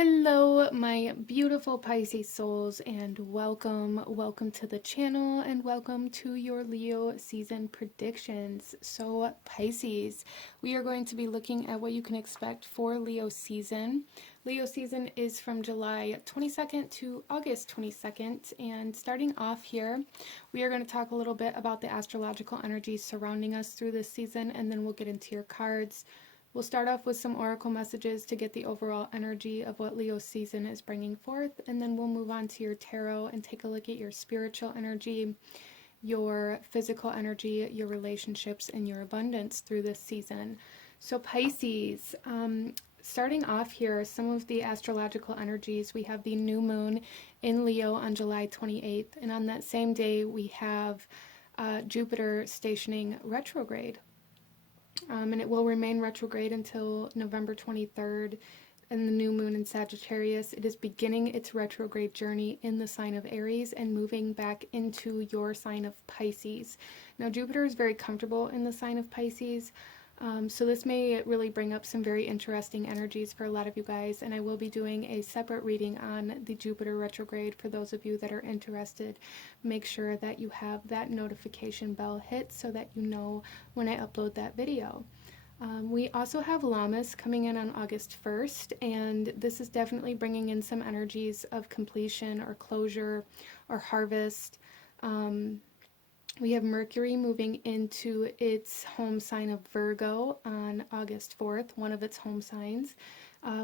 Hello, my beautiful Pisces souls, and welcome to the channel, and welcome to your Leo season predictions. So, Pisces, we are going to be looking at what you can expect for Leo season. Leo season is from July 22nd to August 22nd, and starting off here, we are going to talk a little bit about the astrological energies surrounding us through this season, and then we'll get into your cards. We'll start off with some oracle messages to get the overall energy of what Leo season is bringing forth, and then we'll move on to your tarot and take a look at your spiritual energy, your physical energy, your relationships, and your abundance through this season. So Pisces, starting off here, some of the astrological energies, we have the new moon in Leo on July 28th, and on that same day we have Jupiter stationing retrograde. And it will remain retrograde until November 23rd, and the new moon in Sagittarius. It is beginning its retrograde journey in the sign of Aries and moving back into your sign of Pisces. Now, Jupiter is very comfortable in the sign of Pisces, so this may really bring up some very interesting energies for a lot of you guys, and I will be doing a separate reading on the Jupiter retrograde for those of you that are interested. Make sure that you have that notification bell hit so that you know when I upload that video. We also have Lammas coming in on August 1st, and this is definitely bringing in some energies of completion or closure or harvest. We have Mercury moving into its home sign of Virgo on August 4th, one of its home signs.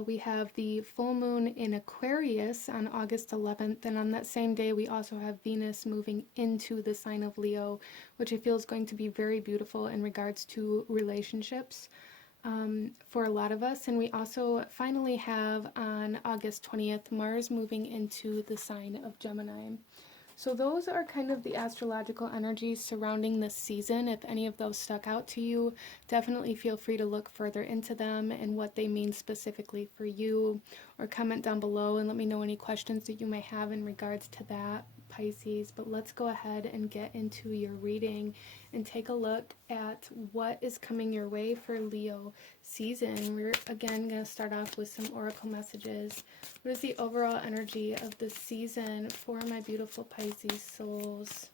We have the full moon in Aquarius on August 11th, and on that same day we also have Venus moving into the sign of Leo, which I feel is going to be very beautiful in regards to relationships for a lot of us. And we also finally have on August 20th Mars moving into the sign of Gemini. So those are kind of the astrological energies surrounding this season. If any of those stuck out to you, definitely feel free to look further into them and what they mean specifically for you, or comment down below and let me know any questions that you may have in regards to that, Pisces. But let's go ahead and get into your reading and take a look at what is coming your way for Leo season. We're again going to start off with some oracle messages. What is the overall energy of the season for my beautiful Pisces souls?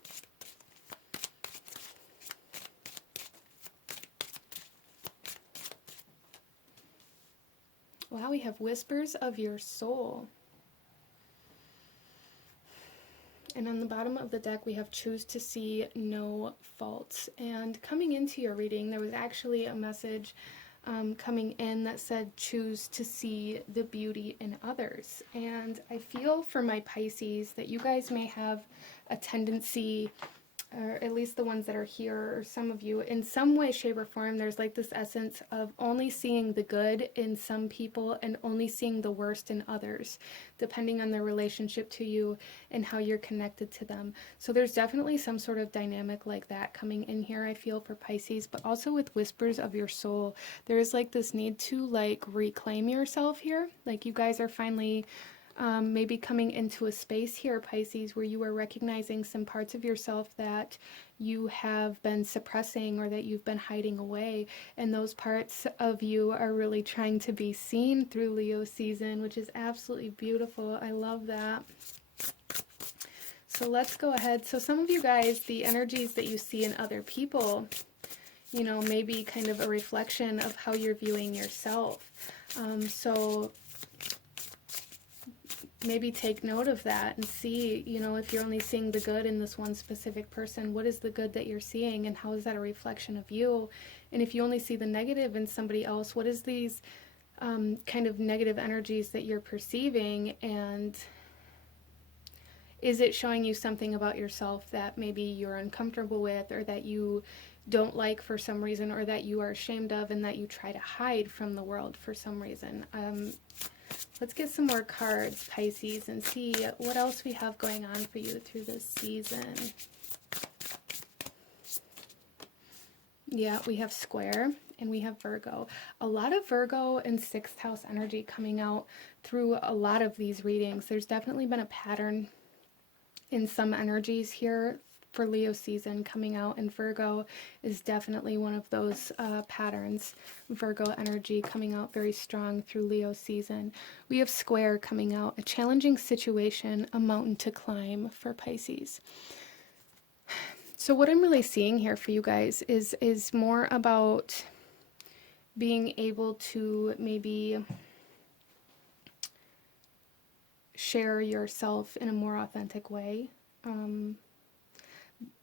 Wow, we have whispers of your soul. And on the bottom of the deck, we have choose to see no faults. And coming into your reading, there was actually a message coming in that said choose to see the beauty in others. And I feel for my Pisces that you guys may have a tendency, or at least the ones that are here, or some of you, in some way, shape, or form, there's like this essence of only seeing the good in some people and only seeing the worst in others, depending on their relationship to you and how you're connected to them. So there's definitely some sort of dynamic like that coming in here, I feel, for Pisces. But also with whispers of your soul, there's like this need to like reclaim yourself here. Like you guys are finally maybe coming into a space here, Pisces, where you are recognizing some parts of yourself that you have been suppressing or that you've been hiding away. And those parts of you are really trying to be seen through Leo season, which is absolutely beautiful. I love that. So let's go ahead. So some of you guys, the energies that you see in other people, you know, maybe kind of a reflection of how you're viewing yourself. So maybe take note of that and see, you know, if you're only seeing the good in this one specific person, what is the good that you're seeing and how is that a reflection of you? And if you only see the negative in somebody else, what is these kind of negative energies that you're perceiving, and is it showing you something about yourself that maybe you're uncomfortable with, or that you don't like for some reason, or that you are ashamed of and that you try to hide from the world for some reason? Let's get some more cards, Pisces, and see what else we have going on for you through this season. Yeah, we have Square and we have Virgo. A lot of Virgo and 6th house energy coming out through a lot of these readings. There's definitely been a pattern in some energies here for Leo season coming out, and Virgo is definitely one of those patterns. Virgo energy coming out very strong through Leo season. We have square coming out, a challenging situation, a mountain to climb for Pisces. So what I'm really seeing here for you guys is more about being able to maybe share yourself in a more authentic way.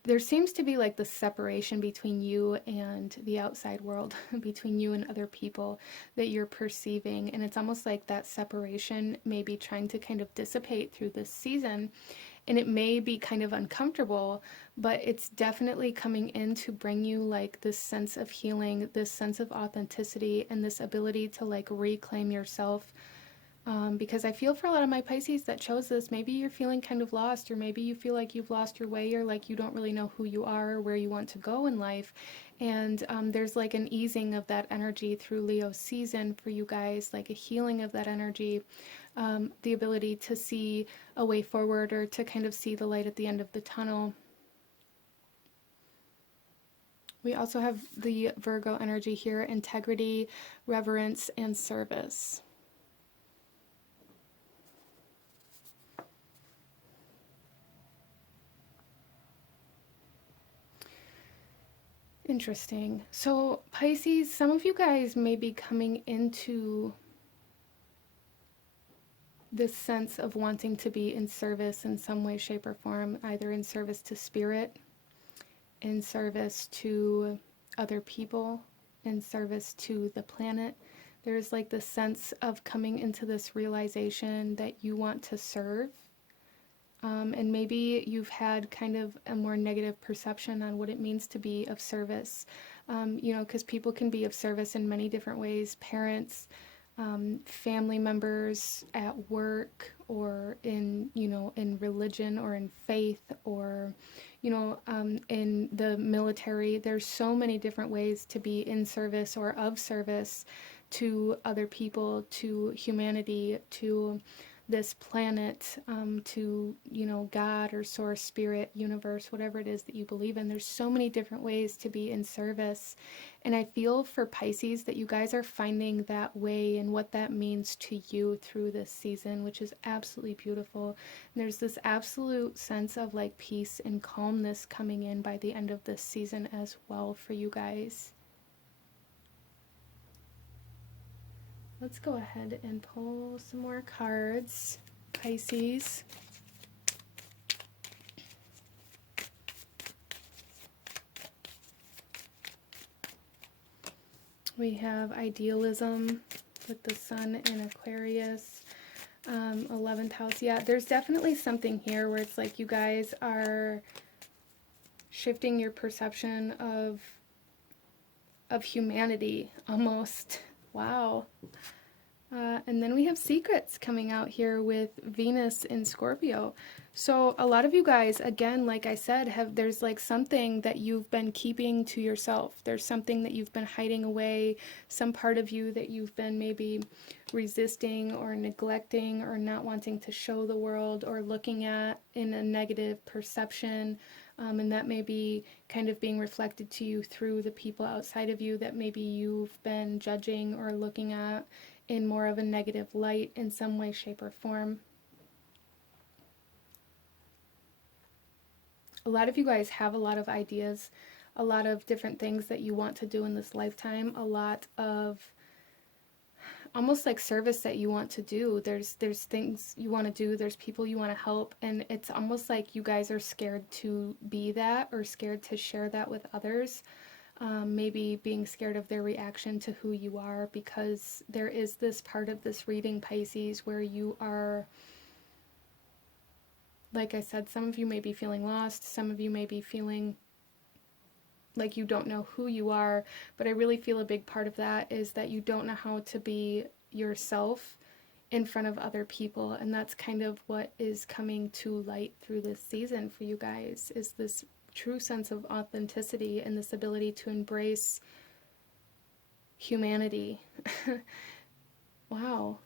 There seems to be like the separation between you and the outside world, between you and other people that you're perceiving. And it's almost like that separation may be trying to kind of dissipate through this season. And it may be kind of uncomfortable, but it's definitely coming in to bring you like this sense of healing, this sense of authenticity, and this ability to like reclaim yourself. Because I feel for a lot of my Pisces that chose this, maybe you're feeling kind of lost, or maybe you feel like you've lost your way, or like you don't really know who you are or where you want to go in life. And there's like an easing of that energy through Leo season for you guys, like a healing of that energy, the ability to see a way forward, or to kind of see the light at the end of the tunnel. We also have the Virgo energy here, integrity, reverence, and service. Interesting. So Pisces, some of you guys may be coming into this sense of wanting to be in service in some way, shape, or form, either in service to spirit, in service to other people, in service to the planet. There's like this sense of coming into this realization that you want to serve. And maybe you've had kind of a more negative perception on what it means to be of service, because people can be of service in many different ways. Parents, family members, at work, or in religion, or in faith, or in the military. There's so many different ways to be in service or of service to other people, to humanity, to this planet, to God or source, spirit, universe, whatever it is that you believe in. There's so many different ways to be in service, and I feel for Pisces that you guys are finding that way and what that means to you through this season, which is absolutely beautiful. And there's this absolute sense of like peace and calmness coming in by the end of this season as well for you guys. Let's go ahead and pull some more cards, Pisces. We have idealism with the sun in Aquarius, 11th house. Yeah, there's definitely something here where it's like you guys are shifting your perception of humanity almost. Wow. And then we have secrets coming out here with Venus in Scorpio. So a lot of you guys, again, like I said, there's like something that you've been keeping to yourself. There's something that you've been hiding away, some part of you that you've been maybe resisting or neglecting or not wanting to show the world, or looking at in a negative perception. And that may be kind of being reflected to you through the people outside of you that maybe you've been judging or looking at in more of a negative light in some way, shape, or form. A lot of you guys have a lot of ideas, a lot of different things that you want to do in this lifetime, a lot of almost like service that you want to do. There's things you want to do, there's people you want to help, and it's almost like you guys are scared to be that, or scared to share that with others. Maybe being scared of their reaction to who you are, because there is this part of this reading, Pisces, where you are, like I said, some of you may be feeling lost, some of you may be feeling like you don't know who you are, but I really feel a big part of that is that you don't know how to be yourself in front of other people, and that's kind of what is coming to light through this season for you guys, is this true sense of authenticity and this ability to embrace humanity. Wow.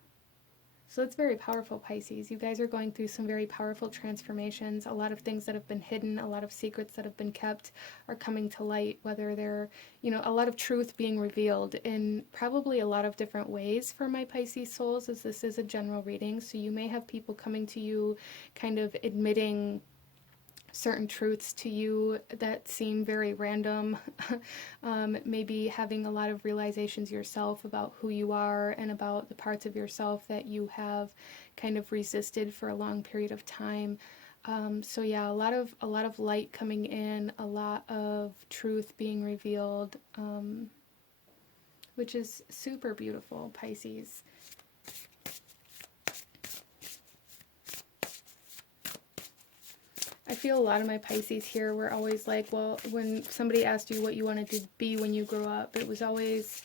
So it's very powerful, Pisces. You guys are going through some very powerful transformations. A lot of things that have been hidden, a lot of secrets that have been kept are coming to light, whether they're, a lot of truth being revealed in probably a lot of different ways for my Pisces souls, as this is a general reading. So you may have people coming to you kind of admitting certain truths to you that seem very random. Maybe having a lot of realizations yourself about who you are and about the parts of yourself that you have kind of resisted for a long period of time. So yeah, a lot of light coming in, a lot of truth being revealed, which is super beautiful, Pisces. I feel a lot of my Pisces here were always like, well, when somebody asked you what you wanted to be when you grew up, it was always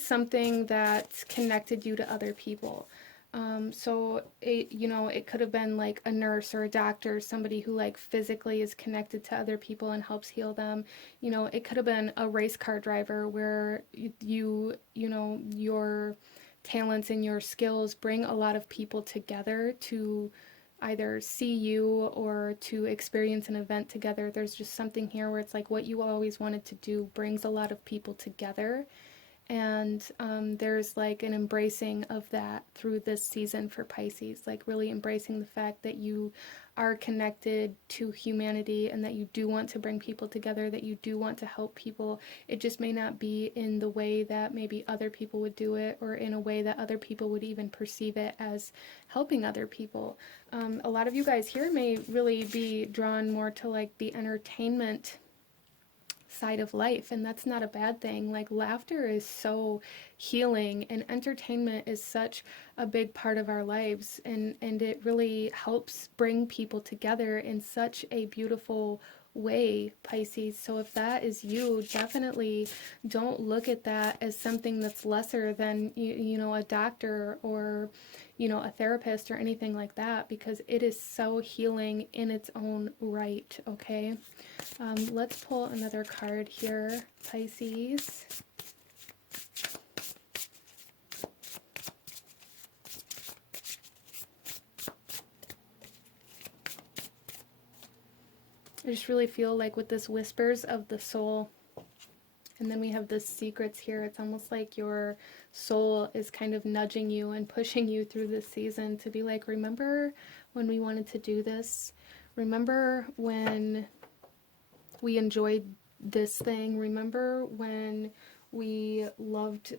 something that connected you to other people. So it could have been like a nurse or a doctor, somebody who like physically is connected to other people and helps heal them. It could have been a race car driver where your talents and your skills bring a lot of people together to either see you or to experience an event together. There's just something here where it's like what you always wanted to do brings a lot of people together. And there's like an embracing of that through this season for Pisces, like really embracing the fact that you are connected to humanity and that you do want to bring people together, that you do want to help people. It just may not be in the way that maybe other people would do it, or in a way that other people would even perceive it as helping other people. A lot of you guys here may really be drawn more to like the entertainment side of life, and that's not a bad thing. Like, laughter is so healing, and entertainment is such a big part of our lives, and it really helps bring people together in such a beautiful way, Pisces. So if that is you, definitely don't look at that as something that's lesser than a doctor or a therapist or anything like that, because it is so healing in its own right. Okay, let's pull another card here, Pisces. I just really feel like with this whispers of the soul, and then we have the secrets here, it's almost like your soul is kind of nudging you and pushing you through this season to be like, remember when we wanted to do this? Remember when we enjoyed this thing? Remember when we loved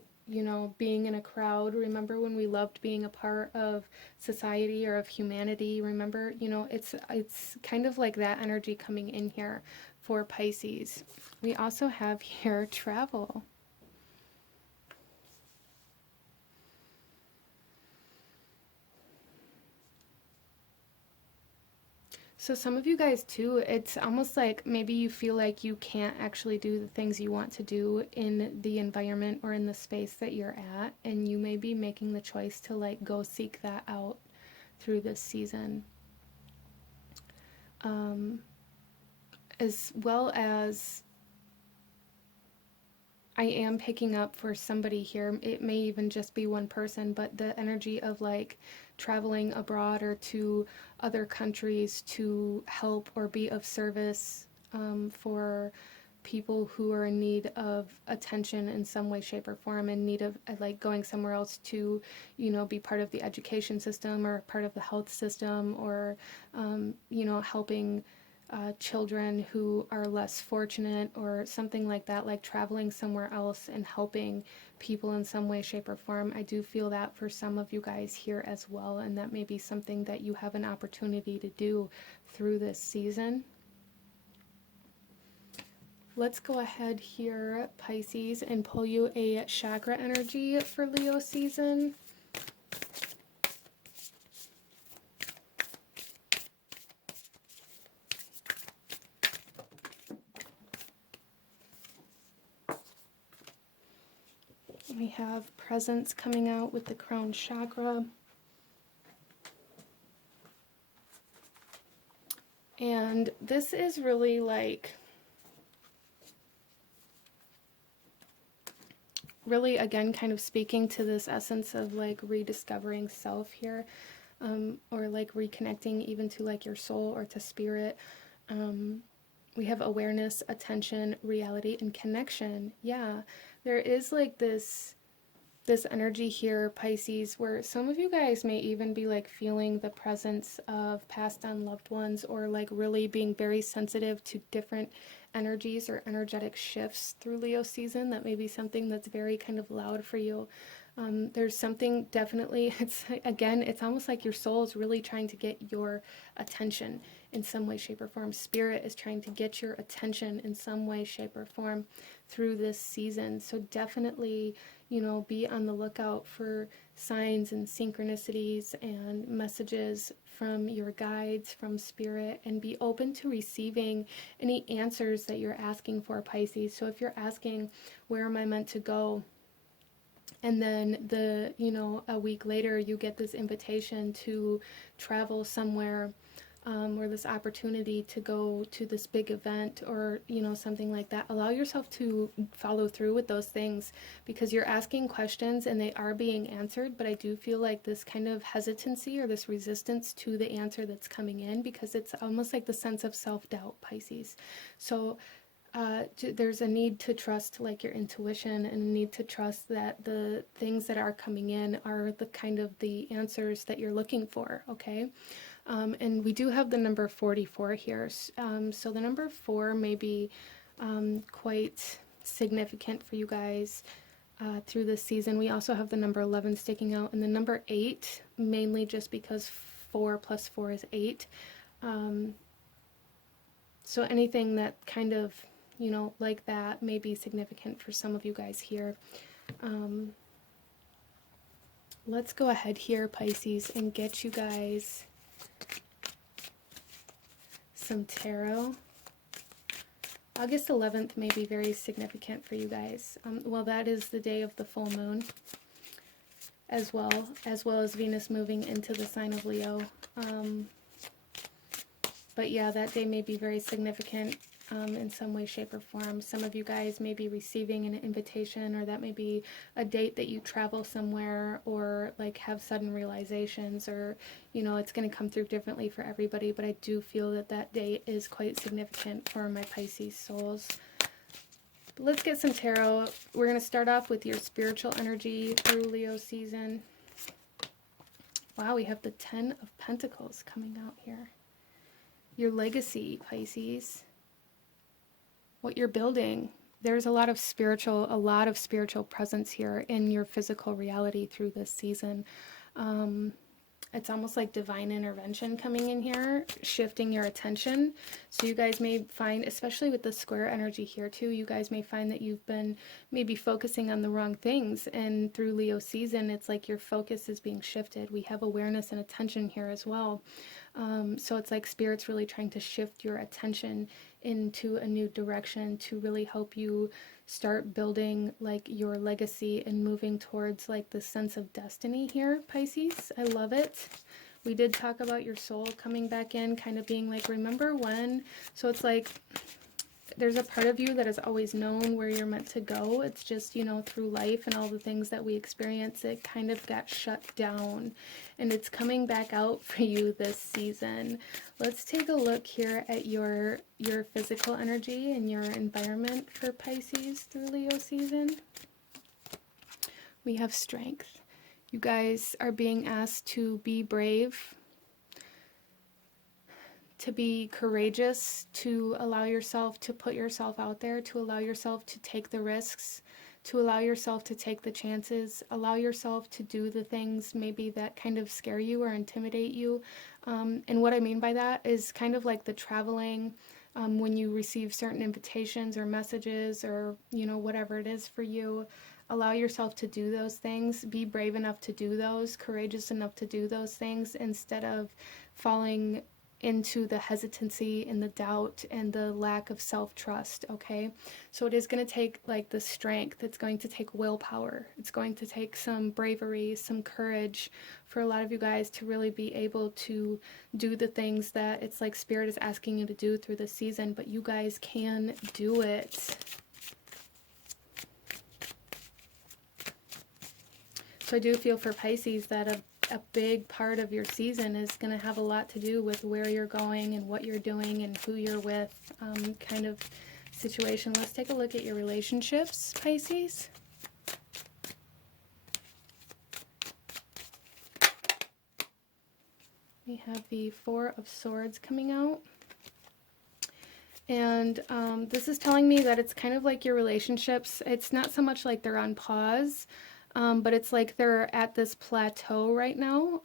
being in a crowd? Remember when we loved being a part of society or of humanity? Remember, it's kind of like that energy coming in here for Pisces. We also have here travel. So some of you guys too, it's almost like maybe you feel like you can't actually do the things you want to do in the environment or in the space that you're at, and you may be making the choice to like go seek that out through this season. As well as I am picking up for somebody here, it may even just be one person, but the energy of like traveling abroad or to other countries to help or be of service for people who are in need of attention in some way, shape, or form, in need of like going somewhere else to, be part of the education system or part of the health system, or, helping children who are less fortunate or something like that, like traveling somewhere else and helping people in some way, shape, or form. I do feel that for some of you guys here as well, and that may be something that you have an opportunity to do through this season. Let's go ahead here, Pisces, and pull you a chakra energy for Leo season. We have presence coming out with the crown chakra. And this is really like really, again, kind of speaking to this essence of like rediscovering self here, or like reconnecting even to like your soul or to spirit. We have awareness, attention, reality, and connection. Yeah, there is like this energy here, Pisces, where some of you guys may even be like feeling the presence of passed on loved ones, or like really being very sensitive to different energies or energetic shifts through Leo season. That may be something that's very kind of loud for you. There's something definitely, it's again, it's almost like your soul is really trying to get your attention in some way, shape, or form. Spirit is trying to get your attention in some way, shape, or form through this season. So definitely, you know, be on the lookout for signs and synchronicities and messages from your guides, from spirit, and be open to receiving any answers that you're asking for, Pisces. So if you're asking, where am I meant to go? And then a week later you get this invitation to travel somewhere, or this opportunity to go to this big event, or something like that. Allow yourself to follow through with those things, because you're asking questions and they are being answered, but I do feel like this kind of hesitancy or this resistance to the answer that's coming in, because it's almost like the sense of self-doubt, Pisces. So there's a need to trust like your intuition, and a need to trust that the things that are coming in are the kind of the answers that you're looking for, okay? And we do have the number 44 here. So the number 4 may be quite significant for you guys through this season. We also have the number 11 sticking out, and the number 8, mainly just because 4 plus 4 is 8. So anything that kind of, like that may be significant for some of you guys here. Let's go ahead here, Pisces, and get you guys some tarot. August 11th may be very significant for you guys. Well, that is the day of the full moon, as well as Venus moving into the sign of Leo. But yeah, that day may be very significant in some way, shape, or form. Some of you guys may be receiving an invitation, or that may be a date that you travel somewhere, or like have sudden realizations, or it's going to come through differently for everybody, but I do feel that that date is quite significant for my Pisces souls. But let's get some tarot. We're going to start off with your spiritual energy through Leo season. Wow, we have the 10 of Pentacles coming out here. Your legacy, Pisces. What you're building. There's a lot of spiritual presence here in your physical reality through this season. It's almost like divine intervention coming in here, shifting your attention. So you guys may find, especially with the square energy here too, you guys may find that you've been maybe focusing on the wrong things. And through Leo season, it's like your focus is being shifted. We have awareness and attention here as well. So it's like Spirit's really trying to shift your attention into a new direction to really help you start building like your legacy and moving towards like the sense of destiny here, Pisces. I love it. We did talk about your soul coming back in, kind of being like, remember when? So it's like there's a part of you that has always known where you're meant to go. It's just, through life and all the things that we experience, it kind of got shut down, and it's coming back out for you this season. Let's take a look here at your physical energy and your environment for Pisces through Leo season. We have strength. You guys are being asked to be brave, to be courageous, to allow yourself to put yourself out there, to allow yourself to take the risks, to allow yourself to take the chances, allow yourself to do the things maybe that kind of scare you or intimidate you. And what I mean by that is kind of like the traveling, when you receive certain invitations or messages or, whatever it is for you. Allow yourself to do those things. Be brave enough to do those, courageous enough to do those things, instead of falling into the hesitancy and the doubt and the lack of self-trust, okay? So it is going to take like the strength. It's going to take willpower. It's going to take some bravery, some courage for a lot of you guys to really be able to do the things that it's like Spirit is asking you to do through the season, but you guys can do it. So I do feel for Pisces that a big part of your season is going to have a lot to do with where you're going and what you're doing and who you're with, kind of situation. Let's take a look at your relationships, Pisces. We have the Four of Swords coming out. And this is telling me that it's kind of like your relationships. It's not so much like they're on pause, but it's like they're at this plateau right now.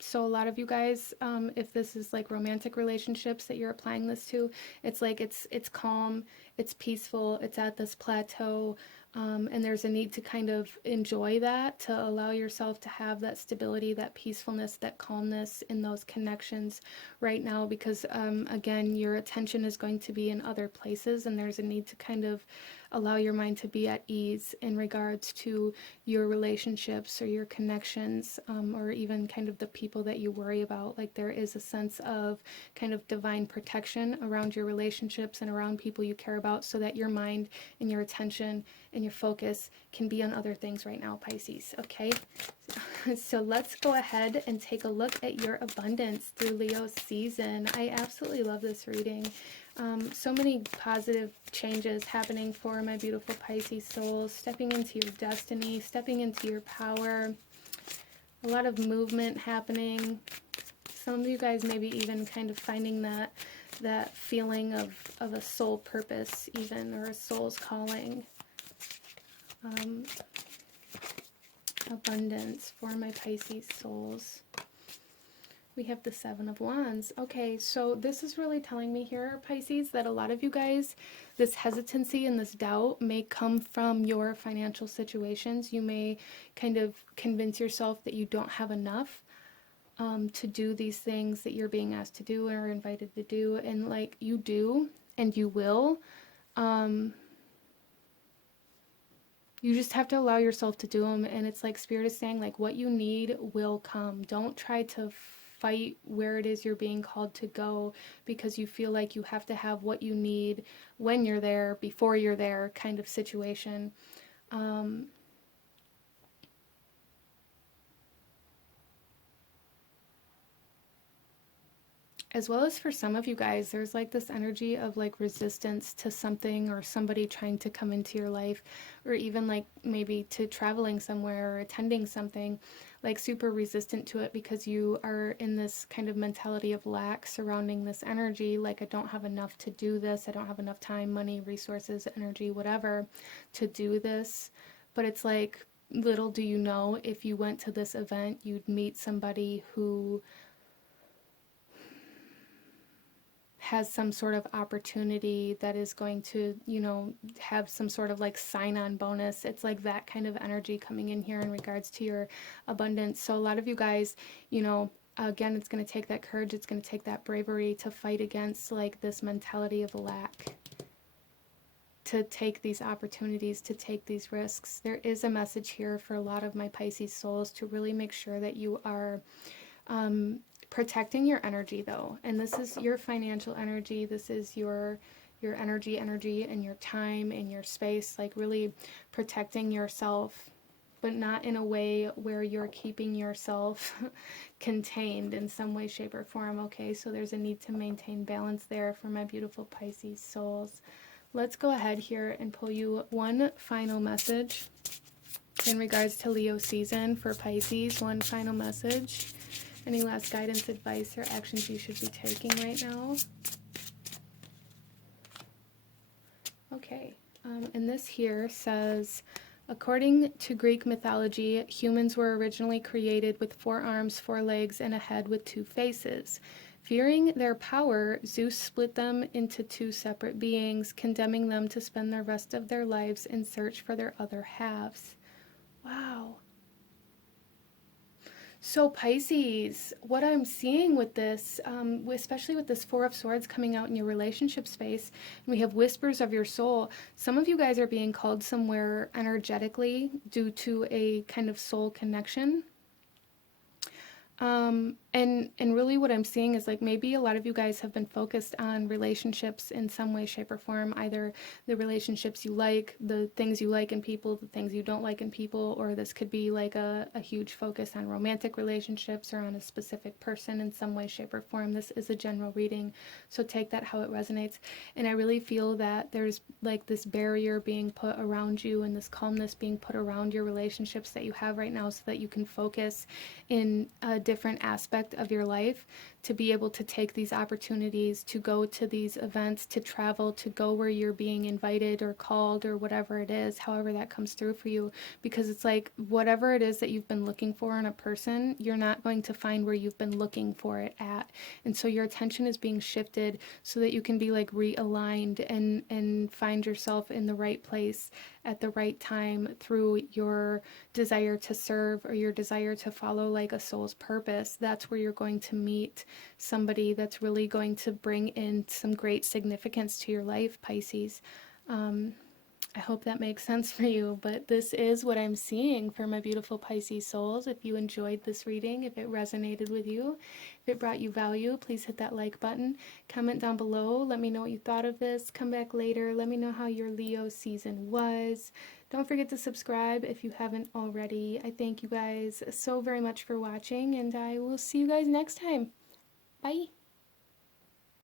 So a lot of you guys, if this is like romantic relationships that you're applying this to, it's like it's calm, it's peaceful, it's at this plateau. And there's a need to kind of enjoy that, to allow yourself to have that stability, that peacefulness, that calmness in those connections right now, because again, your attention is going to be in other places, and there's a need to kind of allow your mind to be at ease in regards to your relationships or your connections, or even kind of the people that you worry about. Like there is a sense of kind of divine protection around your relationships and around people you care about, so that your mind and your attention and your focus can be on other things right now, Pisces. Okay, so let's go ahead and take a look at your abundance through Leo season. I absolutely love this reading. So many positive changes happening for my beautiful Pisces souls, stepping into your destiny, stepping into your power, a lot of movement happening. Some of you guys maybe even kind of finding that feeling of a soul purpose even, or a soul's calling. Abundance for my Pisces souls. We have the Seven of Wands. Okay, so this is really telling me here, Pisces, that a lot of you guys, this hesitancy and this doubt may come from your financial situations. You may kind of convince yourself that you don't have enough to do these things that you're being asked to do or invited to do. And like you do, and you will. You just have to allow yourself to do them. And it's like Spirit is saying, like, what you need will come. Don't try to fight where it is you're being called to go because you feel like you have to have what you need when you're there, before you're there, kind of situation. As well as for some of you guys, there's like this energy of like resistance to something or somebody trying to come into your life, or even like maybe to traveling somewhere or attending something, like super resistant to it because you are in this kind of mentality of lack surrounding this energy. Like, I don't have enough to do this. I don't have enough time, money, resources, energy, whatever, to do this. But it's like, little do you know, if you went to this event, you'd meet somebody who has some sort of opportunity that is going to, you know, have some sort of like sign-on bonus. It's like that kind of energy coming in here in regards to your abundance. So a lot of you guys, you know, again, it's going to take that courage, it's going to take that bravery to fight against like this mentality of lack, to take these opportunities, to take these risks. There is a message here for a lot of my Pisces souls to really make sure that you are protecting your energy, though. And this is your financial energy. This is your energy and your time and your space, like really protecting yourself, but not in a way where you're keeping yourself contained in some way, shape, or form. Okay, so there's a need to maintain balance there for my beautiful Pisces souls. Let's go ahead here and pull you one final message in regards to Leo season for Pisces. One final message. Any last guidance, advice, or actions you should be taking right now? Okay, and this here says, according to Greek mythology, humans were originally created with 4 arms, 4 legs, and a head with 2 faces. Fearing their power, Zeus split them into 2 separate beings, condemning them to spend the rest of their lives in search for their other halves. Wow. So Pisces, what I'm seeing with this, especially with this Four of Swords coming out in your relationship space, and we have whispers of your soul, some of you guys are being called somewhere energetically due to a kind of soul connection. And And really what I'm seeing is like maybe a lot of you guys have been focused on relationships in some way, shape, or form, either the relationships you like, the things you like in people, the things you don't like in people, or this could be like a huge focus on romantic relationships or on a specific person in some way, shape, or form. This is a general reading, so take that how it resonates. And I really feel that there's like this barrier being put around you and this calmness being put around your relationships that you have right now so that you can focus in a different aspect of your life, to be able to take these opportunities to go to these events, to travel, to go where you're being invited or called or whatever it is, however that comes through for you. Because it's like whatever it is that you've been looking for in a person, you're not going to find where you've been looking for it at. And so your attention is being shifted so that you can be like realigned and find yourself in the right place at the right time through your desire to serve or your desire to follow like a soul's purpose. That's where you're going to meet somebody that's really going to bring in some great significance to your life, Pisces. I hope that makes sense for you, but this is what I'm seeing for my beautiful Pisces souls. If you enjoyed this reading, if it resonated with you, if it brought you value, please hit that like button. Comment down below. Let me know what you thought of this. Come back later. Let me know how your Leo season was. Don't forget to subscribe if you haven't already. I thank you guys so very much for watching, and I will see you guys next time. Bye.